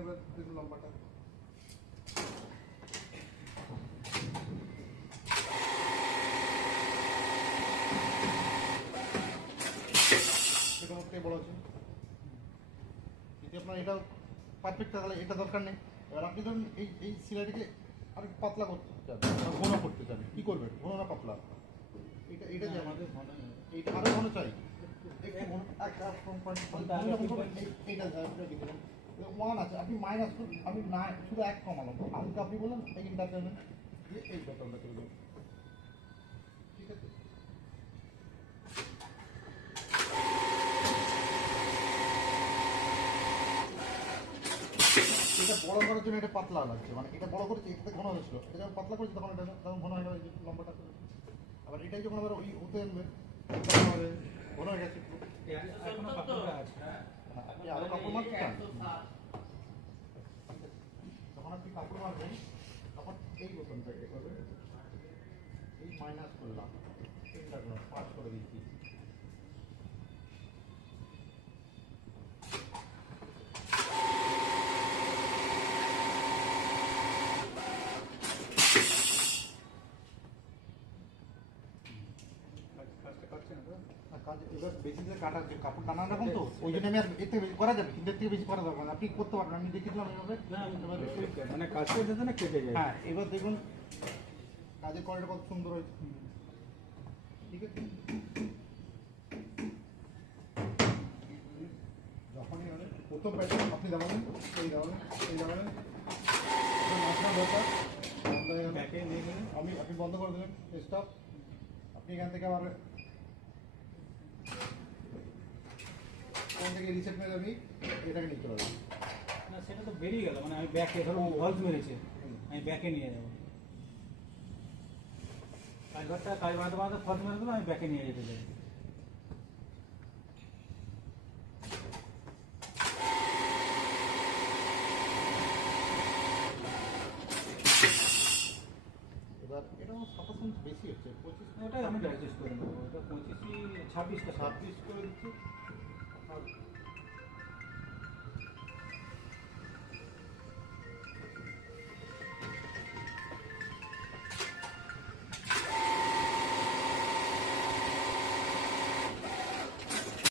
এবার দেখুন লম্বাটা। এটা মোটামুটি বড় আছে। যদি আপনার এটা পারফেক্ট তাহলে এটা দরকার নেই। এবার আপনি ধরুন এই সিলাইটাকে আর পাতলা করতে চান, ঘন করতে চান, কী করবেন? ঘন না পাতলা? এটা যে আমাদের ঘন, এইটা আরও ঘন চাই। একটু ঘন, এইটা ওয়ান আছে, আপনি মাইনাস করুন, আমি না শুধু এক কমালাম, হালকা আপনি বললেন এই ইন্টারটেনমেন্ট দিয়ে এই ব্যাপারটা করে দেবেন, ঠিক আছে? এটা বড় করার জন্য এটা পাতলা লাগছে, মানে এটা বড় করেছে এটাতে ঘন হয়েছিল, এটা যখন পাতলা করেছে তখন এটা তখন ঘন হয়ে গেল, লম্বাটা করে। আবার এটাই যখন আবার ওই হতে আনবে ঘন হয়ে গেছে, আপনি আরো কাপড় মারতে চান, যখন আপনি কাপড় মারবেন তখন এই বোতামটা এটা করবে, এই মাইনাস করলাম, তিনটা করে পাঁচ করে দিচ্ছি। কাজ এবার বেশি দিয়ে কাটার যে কাপড় টানা রাখুন তো ওই জন্য আমি আর এর থেকে বেশি করা যাবে, কিন্তু এর থেকে বেশি করা যাবে না, আপনি করতে পারবেন, আমি দেখে দিলাম এইভাবে। মানে কাজ করতে না কেটে যায়। হ্যাঁ, এবার দেখুন কাজের কোয়ালিটি কত সুন্দর হয়েছে, ঠিক আছে? যখনই মানে প্রথম প্যাটার্ন আপনি দাঁড়াবেন, এই দাঁড়াবেন, এই দাঁড়াবেন, মাঝখান দরকার বন্ধ হয়ে গেল, আপনি বন্ধ করে দেবেন স্টপ। আপনি এখান থেকে আবার কোন থেকে রিসেট মেরে আমি এটাকে নিতে পারবো না, সেটা তো বেরিয়ে গেল, মানে আমি ব্যাকে ধরো ফলস মেরেছে, আমি ব্যাকে নিয়ে যাবো, কাজ বানাতে বানাতে ফলস মেরে দেবো, আমি ব্যাকে নিয়ে যেতে চাই। এবার এটা 27 ইঞ্চ বেশি হচ্ছে, 25 ওটাই আমি অ্যাডজাস্ট করে নেবো, ওটা 25 26টা 26 করে দিচ্ছি।